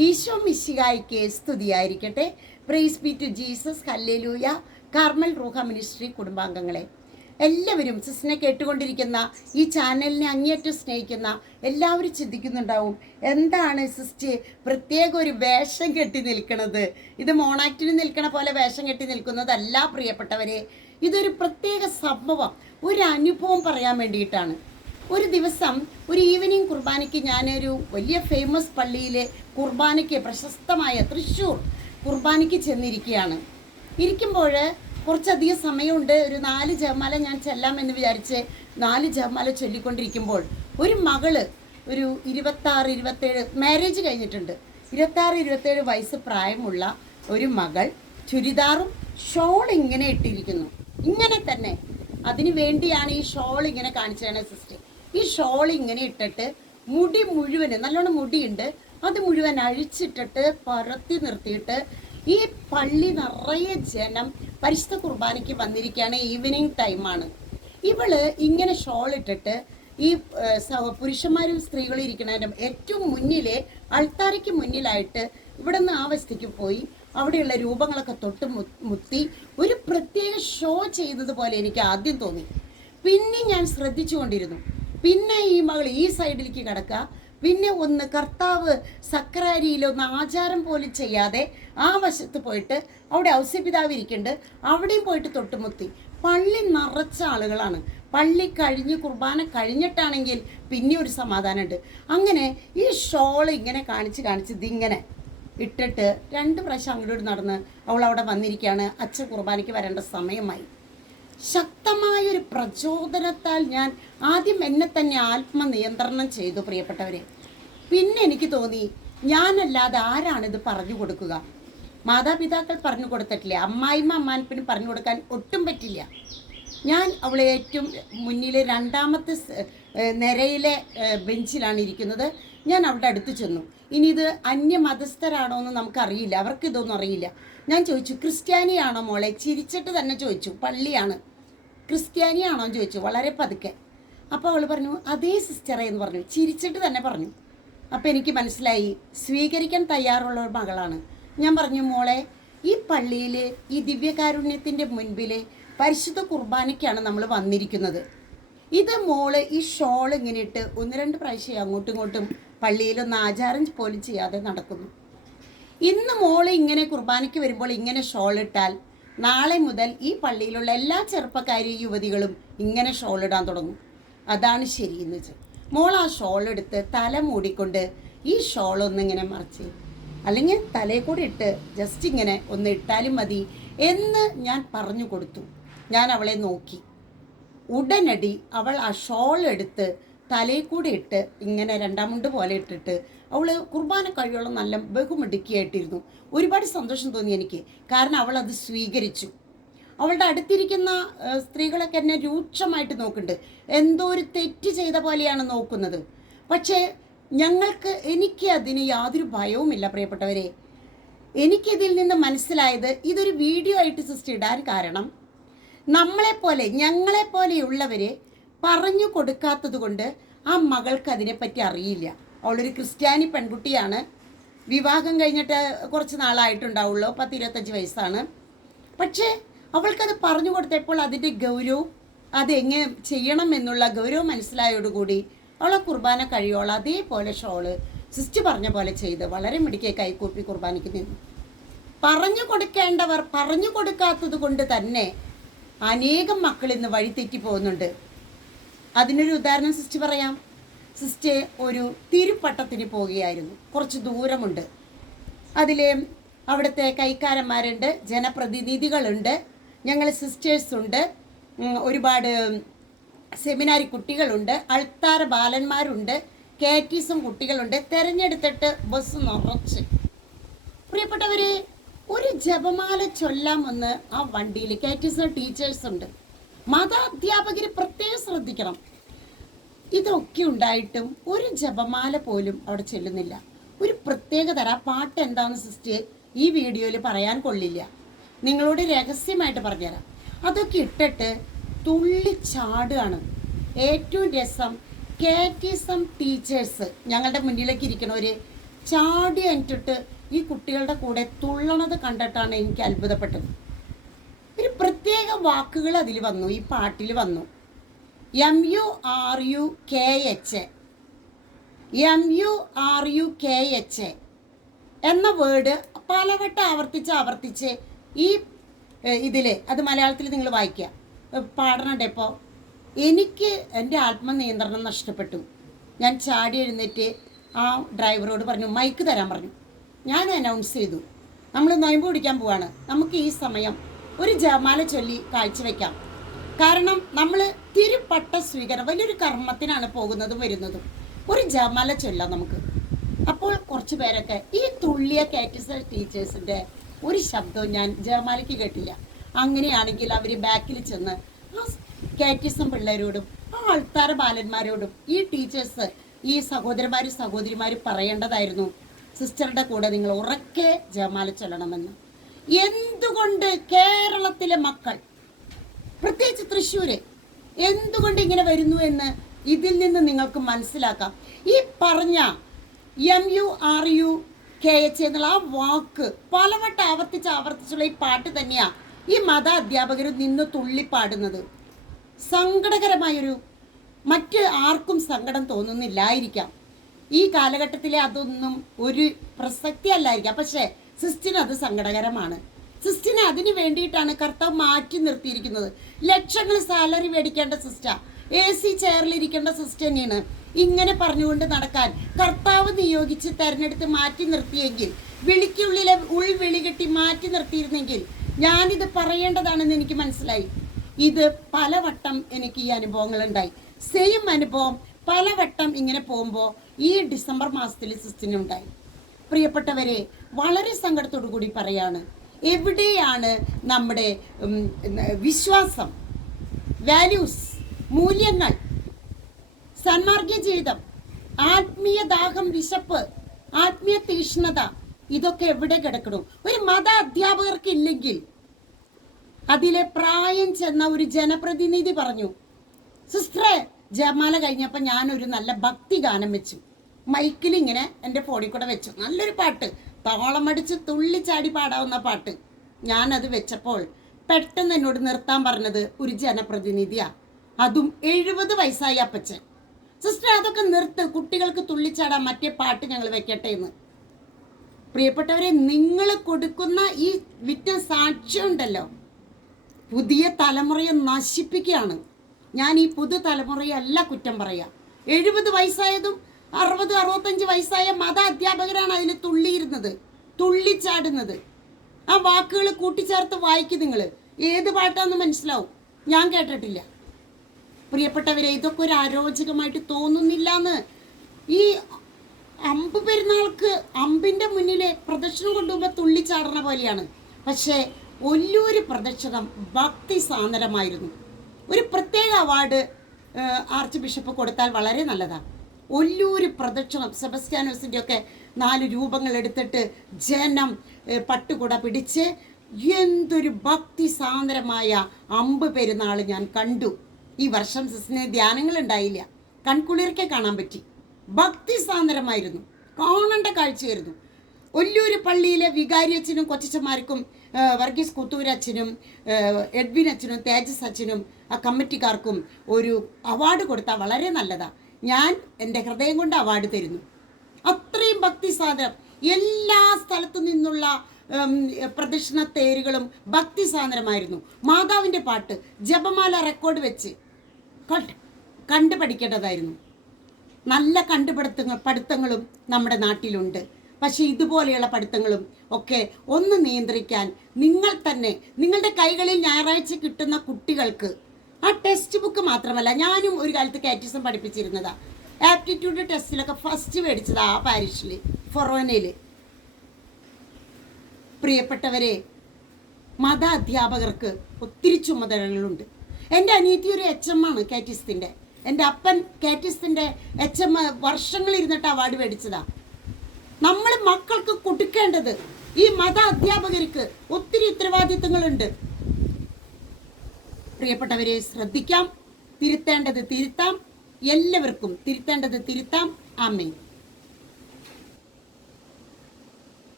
ഈശോ മിശിഹായ്ക്ക് സ്തുതിയായിരിക്കട്ടെ. Praise be to Jesus. Hallelujah. Carmel Ruha ministry കുടുംബാംഗങ്ങളെ, എല്ലാവരും സിസ്റ്റിനെ കേട്ടുകൊണ്ടിരിക്കുന്ന ഈ ചാനലിനെ അങ്ങേയറ്റം സ്നേഹിക്കുന്ന എല്ലാവരും ചിന്തിക്കുന്നുണ്ടാവും, എന്താണ് സിസ്റ്റ് പ്രത്യേക ഒരു വേഷം കെട്ടി നിൽക്കുന്നത്? ഇത് മോണാക്റ്റിന് നിൽക്കണ പോലെ വേഷം കെട്ടി നിൽക്കുന്നതല്ല പ്രിയപ്പെട്ടവരെ. ഇതൊരു പ്രത്യേക സംഭവം, ഒരു അനുഭവം പറയാൻ വേണ്ടിയിട്ടാണ്. ഒരു ദിവസം ഒരു ഈവനിങ് കുർബാനയ്ക്ക് ഞാനൊരു വലിയ ഫേമസ് പള്ളിയിലെ കുർബാനയ്ക്ക്, പ്രശസ്തമായ തൃശ്ശൂർ കുർബാനയ്ക്ക് ചെന്നിരിക്കുകയാണ്. ഇരിക്കുമ്പോൾ കുറച്ചധികം സമയമുണ്ട്. ഒരു 4 ജപമാല ഞാൻ ചെല്ലാമെന്ന് വിചാരിച്ച് 4 ജപമാല ചൊല്ലിക്കൊണ്ടിരിക്കുമ്പോൾ ഒരു മകള്, ഒരു 26-27 മാരേജ് കഴിഞ്ഞിട്ടുണ്ട്, 26-27 വയസ്സ് പ്രായമുള്ള ഒരു മകൾ ചുരിദാറും ഷോൾ ഇങ്ങനെ ഇട്ടിരിക്കുന്നു. ഇങ്ങനെ തന്നെ, അതിന് വേണ്ടിയാണ് ഈ ഷോൾ ഇങ്ങനെ കാണിച്ചതാണ് സിസ്റ്റർ. ഈ ഷോൾ ഇങ്ങനെ ഇട്ടിട്ട് മുടി മുഴുവൻ, നല്ലോണം മുടിയുണ്ട്, അത് മുഴുവൻ അഴിച്ചിട്ടിട്ട് പരത്തി നിർത്തിയിട്ട് ഈ പള്ളി നിറയെ ജനം പരിശുദ്ധ കുർബാനയ്ക്ക് വന്നിരിക്കുകയാണ്. ഈവനിങ് ടൈമാണ്. ഇവള് ഇങ്ങനെ ഷോൾ ഇട്ടിട്ട് ഈ പുരുഷന്മാരും സ്ത്രീകളും ഇരിക്കുന്നതിൻ്റെ ഏറ്റവും മുന്നിലെ അൾത്താരയ്ക്ക് മുന്നിലായിട്ട് ഇവിടെ നിന്ന് ആ വശത്തേക്ക് പോയി അവിടെയുള്ള രൂപങ്ങളൊക്കെ തൊട്ട് മുത്തി ഒരു പ്രത്യേക ഷോ ചെയ്തതുപോലെ എനിക്ക് ആദ്യം തോന്നി. പിന്നെ ഞാൻ ശ്രദ്ധിച്ചുകൊണ്ടിരുന്നു. പിന്നെ ഈ മകൾ ഈ സൈഡിലേക്ക് കിടക്കുക, പിന്നെ ഒന്ന് കർത്താവ് സക്രാരിയിലൊന്ന് ആചാരം പോലും ചെയ്യാതെ ആ വശത്ത് പോയിട്ട് അവിടെ ഔസ്യപിതാവ് ഇരിക്കുന്നുണ്ട്, അവിടെയും പോയിട്ട് തൊട്ടുമുത്തി. പള്ളി നിറച്ച ആളുകളാണ്. പള്ളി കഴിഞ്ഞ് കുർബാന കഴിഞ്ഞിട്ടാണെങ്കിൽ പിന്നെ ഒരു സമാധാനമുണ്ട്. അങ്ങനെ ഈ ഷോൾ ഇങ്ങനെ കാണിച്ച് ഇതിങ്ങനെ ഇട്ടിട്ട് 2 പ്രാവശ്യം അങ്ങോട്ട് നടന്ന് അവൾ അവിടെ വന്നിരിക്കുകയാണ്. അച്ഛൻ കുർബാനയ്ക്ക് വരേണ്ട സമയമായി. ശക്തമായൊരു പ്രചോദനത്താൽ ഞാൻ ആദ്യം എന്നെ തന്നെ ആത്മനിയന്ത്രണം ചെയ്തു പ്രിയപ്പെട്ടവരെ. പിന്നെ എനിക്ക് തോന്നി, ഞാനല്ലാതെ ആരാണിത് പറഞ്ഞു കൊടുക്കുക? മാതാപിതാക്കൾ പറഞ്ഞു കൊടുത്തിട്ടില്ല, അമ്മായിമ്മ അമ്മാനപ്പിന് പറഞ്ഞു കൊടുക്കാൻ ഒട്ടും പറ്റില്ല. ഞാൻ അവളെ ഏറ്റവും മുന്നിലെ 2ാമത്തെ നിരയിലെ ബെഞ്ചിലാണ് ഇരിക്കുന്നത്. ഞാൻ അവിടെ അടുത്ത് ചെന്നു. ഇനി ഇത് അന്യമതസ്ഥരാണോ എന്ന് നമുക്കറിയില്ല, അവർക്ക് ഇതൊന്നും അറിയില്ല. ഞാൻ ചോദിച്ചു, ക്രിസ്ത്യാനിയാണോ മോളെ? ചിരിച്ചിട്ട് തന്നെ ചോദിച്ചു. പള്ളിയാണ്, ക്രിസ്ത്യാനിയാണോ എന്ന് ചോദിച്ചു വളരെ പതുക്കെ. അപ്പോൾ അവൾ പറഞ്ഞു, അതേ സിസ്റ്ററെ എന്ന് പറഞ്ഞു, ചിരിച്ചിട്ട് തന്നെ പറഞ്ഞു. അപ്പോൾ എനിക്ക് മനസ്സിലായി സ്വീകരിക്കാൻ തയ്യാറുള്ള ഒരു മകളാണ്. ഞാൻ പറഞ്ഞു, മോളെ, ഈ പള്ളിയിൽ ഈ ദിവ്യകാരുണ്യത്തിൻ്റെ മുൻപിൽ പരിശുദ്ധ കുർബാനയ്ക്കാണ് നമ്മൾ വന്നിരിക്കുന്നത്. ഇത് മോള് ഈ ഷോൾ ഇങ്ങനെ ഇട്ട് 1-2 പ്രാവശ്യം അങ്ങോട്ടും ഇങ്ങോട്ടും പള്ളിയിലൊന്നും ആചാരം പോലും ചെയ്യാതെ നടക്കുന്നു. ഇന്ന് മോള് ഇങ്ങനെ കുർബാനയ്ക്ക് വരുമ്പോൾ ഇങ്ങനെ ഷോൾ ഇട്ടാൽ നാളെ മുതൽ ഈ പള്ളിയിലുള്ള എല്ലാ ചെറുപ്പക്കാരും യുവതികളും ഇങ്ങനെ ഷോൾ ഇടാൻ തുടങ്ങും. അതാണ് ശരിയെന്ന് വെച്ച് മോൾ ആ ഷോൾ എടുത്ത് തല മൂടിക്കൊണ്ട് ഈ ഷോൾ ഒന്നിങ്ങനെ മറിച്ച്, അല്ലെങ്കിൽ തലയിൽ കൂടി ഇട്ട് ജസ്റ്റ് ഇങ്ങനെ ഒന്ന് ഇട്ടാലും മതി എന്ന് ഞാൻ പറഞ്ഞു കൊടുത്തു. ഞാൻ അവളെ നോക്കി. ഉടനടി അവൾ ആ ഷോൾ എടുത്ത് തലയിൽ കൂടി ഇട്ട് ഇങ്ങനെ 2ാം മുണ്ട് പോലെ ഇട്ടിട്ട് അവൾ കുർബാന കഴിയോളം നല്ല ബഹുമിടുക്കിയായിട്ടിരുന്നു. ഒരുപാട് സന്തോഷം തോന്നി എനിക്ക്, കാരണം അവൾ അത് സ്വീകരിച്ചു. അവളുടെ അടുത്തിരിക്കുന്ന സ്ത്രീകളൊക്കെ എന്നെ രൂക്ഷമായിട്ട് നോക്കുന്നുണ്ട്, എന്തോ ഒരു തെറ്റ് ചെയ്ത പോലെയാണ് നോക്കുന്നത്. പക്ഷേ എനിക്ക് അതിന് യാതൊരു ഭയവുമില്ല പ്രിയപ്പെട്ടവരെ. എനിക്കിതിൽ നിന്ന് മനസ്സിലായത്, ഇതൊരു വീഡിയോ ആയിട്ട് സിസ്റ്റർ ഇടാൻ കാരണം ഞങ്ങളെപ്പോലെയുള്ളവരെ പറഞ്ഞു കൊടുക്കാത്തത് കൊണ്ട് ആ മകൾക്ക് അതിനെപ്പറ്റി അറിയില്ല. അവളൊരു ക്രിസ്ത്യാനി പെൺകുട്ടിയാണ്. വിവാഹം കഴിഞ്ഞിട്ട് കുറച്ച് നാളായിട്ടുണ്ടാവുള്ളൂ, 10-25 വയസ്സാണ്. പക്ഷേ അവൾക്കത് പറഞ്ഞു കൊടുത്തപ്പോൾ അതിൻ്റെ ഗൗരവം, അതെങ്ങനെ ചെയ്യണം എന്നുള്ള ഗൗരവം മനസ്സിലായോടുകൂടി അവളെ കുർബാന കഴിയോളം അതേപോലെ ഷോള് സിസ്റ്റർ പറഞ്ഞ പോലെ ചെയ്ത് വളരെ മിടുക്കെ കൈകൂപ്പി കുർബാനയ്ക്ക് നിന്നു. പറഞ്ഞു കൊടുക്കേണ്ടവർ പറഞ്ഞു കൊടുക്കാത്തത് കൊണ്ട് തന്നെ അനേകം മക്കൾ ഇന്ന് വഴിതെറ്റി പോകുന്നുണ്ട്. അതിനൊരു ഉദാഹരണം സിസ്റ്റർ പറയാം. സിസ്റ്റർ ഒരു തിരുപ്പട്ടത്തിന് പോവുകയായിരുന്നു. കുറച്ച് ദൂരമുണ്ട്. അതിൽ അവിടുത്തെ കൈക്കാരന്മാരുണ്ട്, ജനപ്രതിനിധികളുണ്ട്, ഞങ്ങൾ സിസ്റ്റേഴ്സുണ്ട്, ഒരുപാട് സെമിനാരി കുട്ടികളുണ്ട്, അൾത്താര ബാലന്മാരുണ്ട്, കാറ്റീസം കുട്ടികളുണ്ട്. തിരഞ്ഞെടുത്തിട്ട് ബസ് നിറച്ച്. പ്രിയപ്പെട്ടവരെ, ഒരു ജപമാല ചൊല്ലാമെന്ന് ആ വണ്ടിയിൽ കാറ്റീസം ടീച്ചേഴ്സ് ഉണ്ട്. മതാധ്യാപകർ പ്രത്യേകം ശ്രദ്ധിക്കണം. ഇതൊക്കെ ഉണ്ടായിട്ടും ഒരു ജപമാല പോലും അവിടെ ചെല്ലുന്നില്ല. ഒരു പ്രത്യേകതര പാട്ട് എന്താണെന്ന് സിസ്റ്റർ ഈ വീഡിയോയിൽ പറയാൻ കൊള്ളില്ല, നിങ്ങളോട് രഹസ്യമായിട്ട് പറഞ്ഞുതരാം. അതൊക്കെ ഇട്ടിട്ട് തുള്ളിച്ചാടുകയാണ്. ഏറ്റവും രസം, കാറ്റീസം ടീച്ചേഴ്സ് ഞങ്ങളുടെ മുന്നിലേക്ക് ഇരിക്കണവർ ചാടി അനിട്ടിട്ട് ഈ കുട്ടികളുടെ കൂടെ തുള്ളണത് കണ്ടിട്ടാണ് എനിക്ക് അത്ഭുതപ്പെട്ടത്. ഒരു പ്രത്യേക വാക്കുകൾ അതിൽ വന്നു, ഈ പാട്ടിൽ വന്നു. MURUKH എന്ന വേർഡ് പലവട്ടം ആവർത്തിച്ച് ഈ ഇതിൽ അത് മലയാളത്തിൽ നിങ്ങൾ വായിക്കുക, പാടണുണ്ട്. ഇപ്പോൾ എനിക്ക് എൻ്റെ ആത്മനിയന്ത്രണം നഷ്ടപ്പെട്ടു. ഞാൻ ചാടി എഴുന്നേറ്റ് ആ ഡ്രൈവറോട് പറഞ്ഞു, മൈക്ക് തരാൻ പറഞ്ഞു. ഞാൻ അനൗൺസ് ചെയ്തു, നമ്മൾ നൊയമ്പ് പിടിക്കാൻ പോവാണ്, നമുക്ക് ഈ സമയം ഒരു ജപമാല ചൊല്ലി കാഴ്ചവെക്കാം. കാരണം നമ്മൾ തിരുപ്പട്ട സ്വീകരണം വലിയൊരു കർമ്മത്തിനാണ് പോകുന്നതും വരുന്നതും. ഒരു ജപമാല ചൊല്ലാം നമുക്ക്. അപ്പോൾ കുറച്ച് പേരൊക്കെ ഈ തുള്ളിയ കാറ്റഗറി ടീച്ചേഴ്സിൻ്റെ ഒരു ശബ്ദവും ഞാൻ ജപമാലയ്ക്ക് കേട്ടില്ല. അങ്ങനെയാണെങ്കിൽ അവർ ബാക്കിൽ ചെന്ന് ആ കാറ്റിസം പിള്ളേരോടും ആ ആൾത്താര ബാലന്മാരോടും ഈ ടീച്ചേഴ്സ്, ഈ സഹോദരിമാർ പറയേണ്ടതായിരുന്നു, സിസ്റ്ററുടെ കൂടെ നിങ്ങൾ ഉറക്കെ ജപമാല ചൊല്ലണമെന്ന്. എന്തുകൊണ്ട് കേരളത്തിലെ മക്കൾ, പ്രത്യേകിച്ച് തൃശ്ശൂര്, എന്തുകൊണ്ട് ഇങ്ങനെ വരുന്നു എന്ന് ഇതിൽ നിന്ന് നിങ്ങൾക്ക് മനസ്സിലാക്കാം. ഈ പറഞ്ഞ MURUKH എന്നുള്ള ആ വാക്ക് പലവട്ടം ആവർത്തിച്ചുള്ള ഈ പാട്ട് തന്നെയാണ് ഈ മത അധ്യാപകർ നിന്ന് തുള്ളിപ്പാടുന്നത്. സങ്കടകരമായൊരു, മറ്റ് ആർക്കും സങ്കടം തോന്നുന്നില്ലായിരിക്കാം ഈ കാലഘട്ടത്തിലെ, അതൊന്നും ഒരു പ്രസക്തി അല്ലായിരിക്കാം. പക്ഷേ സിസ്റ്റിന് അത് സങ്കടകരമാണ്. സിസ്റ്റിനെ അതിന് വേണ്ടിയിട്ടാണ് കർത്താവ് മാറ്റി നിർത്തിയിരിക്കുന്നത്. ലക്ഷങ്ങൾ സാലറി മേടിക്കേണ്ട സിസ്റ്റർ, AC ചെയറിലിരിക്കേണ്ട സിസ്റ്റർ തന്നെയാണ്. ഇങ്ങനെ പറഞ്ഞുകൊണ്ട് നടക്കാൻ കർത്താവ് നിയോഗിച്ച് തെരഞ്ഞെടുത്ത് മാറ്റി നിർത്തിയെങ്കിൽ, വിളിക്കുള്ളിലെ ഉൾവിളി കെട്ടി മാറ്റി നിർത്തിയിരുന്നെങ്കിൽ ഞാനിത് പറയേണ്ടതാണെന്ന് എനിക്ക് മനസ്സിലായി. ഇത് പലവട്ടം എനിക്ക് ഈ അനുഭവങ്ങളുണ്ടായി. സെയിം അനുഭവം പലവട്ടം ഇങ്ങനെ പോകുമ്പോൾ ഈ ഡിസംബർ മാസത്തിൽ സിസ്റ്റിനുണ്ടായി. പ്രിയപ്പെട്ടവരെ, വളരെ സങ്കടത്തോടു കൂടി പറയാണ്, എവിടെയാണ് നമ്മുടെ വിശ്വാസം, വാല്യൂസ്, മൂല്യങ്ങൾ, സന്മാർഗീയ ജീവിതം, ആത്മീയ ദാഹം, വിശപ്പ്, ആത്മീയ തീഷ്ണത, ഇതൊക്കെ എവിടെ കിടക്കണം? ഒരു മത അധ്യാപകർക്ക് ഇല്ലെങ്കിൽ. അതിലെ പ്രായം ചെന്ന ഒരു ജനപ്രതിനിധി പറഞ്ഞു, സിസ്റ്ററെ ജപമാല കഴിഞ്ഞപ്പോൾ ഞാനൊരു നല്ല ഭക്തി ഗാനം വെച്ചു, മൈക്കിൽ ഇങ്ങനെ എൻ്റെ ഫോണിൽ കൂടെ വെച്ചു, നല്ലൊരു പാട്ട്, താളമടിച്ച് തുള്ളിച്ചാടി പാടാവുന്ന പാട്ട്. ഞാനത് വെച്ചപ്പോൾ പെട്ടെന്ന് എന്നോട് നിർത്താൻ പറഞ്ഞത് ഒരു ജനപ്രതിനിധിയാ, അതും 70 വയസ്സായി അപ്പച്ചൻ. സിസ്റ്റർ അതൊക്കെ നിർത്ത്, കുട്ടികൾക്ക് തുള്ളിച്ചാടാൻ മറ്റേ പാട്ട് ഞങ്ങൾ വെക്കട്ടെ എന്ന്. പ്രിയപ്പെട്ടവരെ, നിങ്ങൾ കൊടുക്കുന്ന ഈ വിറ്റ സാക്ഷ്യം ഉണ്ടല്ലോ, പുതിയ തലമുറയെ നശിപ്പിക്കുകയാണ്. ഞാൻ ഈ പുതുതലമുറയല്ല കുറ്റം പറയാം. 70 വയസ്സായതും 60-65 വയസ്സായ മത അധ്യാപകരാണ് അതിൽ തുള്ളിച്ചാടുന്നത്. ആ വാക്കുകൾ കൂട്ടിച്ചേർത്ത് വായിക്കും നിങ്ങൾ, ഏത് പാട്ടാന്ന് മനസ്സിലാവും. ഞാൻ കേട്ടിട്ടില്ല. പ്രിയപ്പെട്ടവരെ, ഇതൊക്കെ ഒരു അരോചകമായിട്ട് തോന്നുന്നില്ലാന്ന്. ഈ അമ്പ് പെരുന്നാൾക്ക് അമ്പിൻ്റെ മുന്നിലെ പ്രദക്ഷിണം കൊണ്ടുപോകുമ്പോൾ തുള്ളിച്ചാടണ പോലെയാണ്. പക്ഷേ ഒല്ലൂര് പ്രദക്ഷിണം ഭക്തി സാന്ദ്രമായിരുന്നു. ഒരു പ്രത്യേക അവാർഡ് ആർച്ച് ബിഷപ്പ് കൊടുത്താൽ വളരെ നല്ലതാണ്. ഒല്ലൂര് പ്രദക്ഷിണം, സെബസ്ത്യാനോസിൻ്റെ ഒക്കെ 4 രൂപങ്ങൾ എടുത്തിട്ട് ജനം പട്ടുകുട പിടിച്ച് എന്തൊരു ഭക്തി സാന്ദ്രമായ അമ്പ് പെരുന്നാൾ ഞാൻ കണ്ടു. ഈ വർഷം സിസിന് ധ്യാനങ്ങളുണ്ടായില്ല, കൺകുളിർക്കെ കാണാൻ പറ്റി. ഭക്തി സാന്ദ്രമായിരുന്നു, കാണേണ്ട കാഴ്ചയായിരുന്നു. ഒല്ലൂര് പള്ളിയിലെ വികാരി അച്ഛനും കൊച്ചച്ചന്മാർക്കും വർഗീസ് കുത്തൂരച്ഛനും എഡ്വിൻ അച്ഛനും തേജസ് അച്ഛനും ആ കമ്മിറ്റിക്കാർക്കും ഒരു അവാർഡ് കൊടുത്താൽ വളരെ നല്ലതാണ്. ഞാൻ എൻ്റെ ഹൃദയം കൊണ്ട് അവാർഡ് തരുന്നു. അത്രയും ഭക്തി സാന്ദ്രം, എല്ലാ സ്ഥലത്തു നിന്നുള്ള പ്രദക്ഷിണ തേരുകളും ഭക്തി സാന്ദ്രമായിരുന്നു. മാതാവിൻ്റെ പാട്ട് ജപമാല റെക്കോർഡ് വെച്ച് കണ്ടു പഠിക്കേണ്ടതായിരുന്നു. നല്ല പഠിത്തങ്ങളും നമ്മുടെ നാട്ടിലുണ്ട്. പക്ഷേ ഇതുപോലെയുള്ള പഠിത്തങ്ങളും ഒക്കെ ഒന്ന് നിയന്ത്രിക്കാൻ നിങ്ങൾ തന്നെ, നിങ്ങളുടെ കൈകളിൽ ഞായറാഴ്ച കിട്ടുന്ന കുട്ടികൾക്ക് ആ ടെക്സ്റ്റ് ബുക്ക് മാത്രമല്ല, ഞാനും ഒരു കാലത്ത് കാറ്റിസം പഠിപ്പിച്ചിരുന്നതാണ്. ആപ്റ്റിറ്റ്യൂഡ് ടെസ്റ്റിലൊക്കെ ഫസ്റ്റ് മേടിച്ചതാണ് ആ പാരിഷിൽ, ഫൊറോനയിൽ. പ്രിയപ്പെട്ടവരെ, മത അധ്യാപകർക്ക് ഒത്തിരി ചുമതലകളുണ്ട്. എൻ്റെ അനിയത്തി ഒരു HM ആണ് കാറ്റിസത്തിൻ്റെ. എൻ്റെ അപ്പൻ കാറ്റിസത്തിൻ്റെ HM വർഷങ്ങളിരുന്നിട്ട് അവാർഡ് മേടിച്ചതാണ്. നമ്മൾ മക്കൾക്ക് കൊടുക്കേണ്ടത്, ഈ മത അധ്യാപകർക്ക് ഒത്തിരി ഉത്തരവാദിത്തങ്ങളുണ്ട്. പ്രിയപ്പെട്ടവരെ, ശ്രദ്ധിക്കാം, തിരുത്തേണ്ടത് തിരുത്താം, എല്ലാവർക്കും തിരുത്തേണ്ടത് തിരുത്താം. ആമേൻ.